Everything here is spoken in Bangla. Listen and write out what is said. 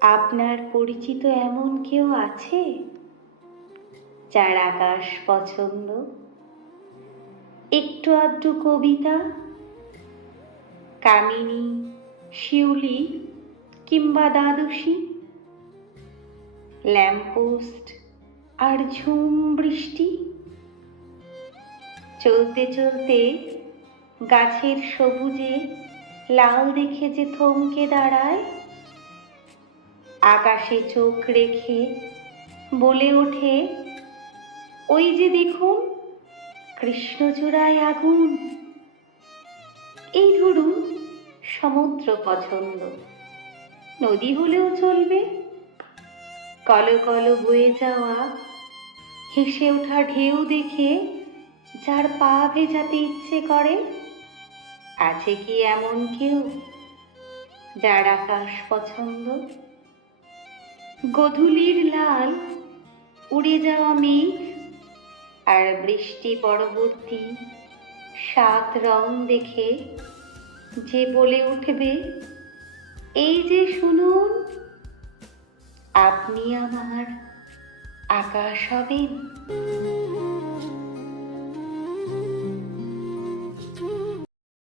আপনার পরিচিত এমন কেউ আছে যার আকাশ পছন্দ? একটু আধটু কবিতা, কামিনী, শিউলি কিংবা দ্বাদশী, ল্যাম্পপোস্ট আর ঝুম বৃষ্টি। চলতে চলতে গাছের সবুজে লাল দেখে যে থমকে দাঁড়ায়, আকাশে চোখ রেখে বলে ওঠে, ওই যে দেখুন কৃষ্ণচূড়ায় আগুন। এই ধরুন সমুদ্র পছন্দ, নদী হলেও চলবে। কল কল বয়ে যাওয়া হেসে ওঠা ঢেউ দেখে যার পা ভেজাতে ইচ্ছে করে। আছে কি এমন কেউ যার আকাশ পছন্দ? গোধূলির লাল উড়ে যাওয়া মেঘ আর বৃষ্টি পরবর্তী 7 রং দেখে যে বলে উঠবে, এই যে শুনুন, আপনি আমার আকাশ হবেন।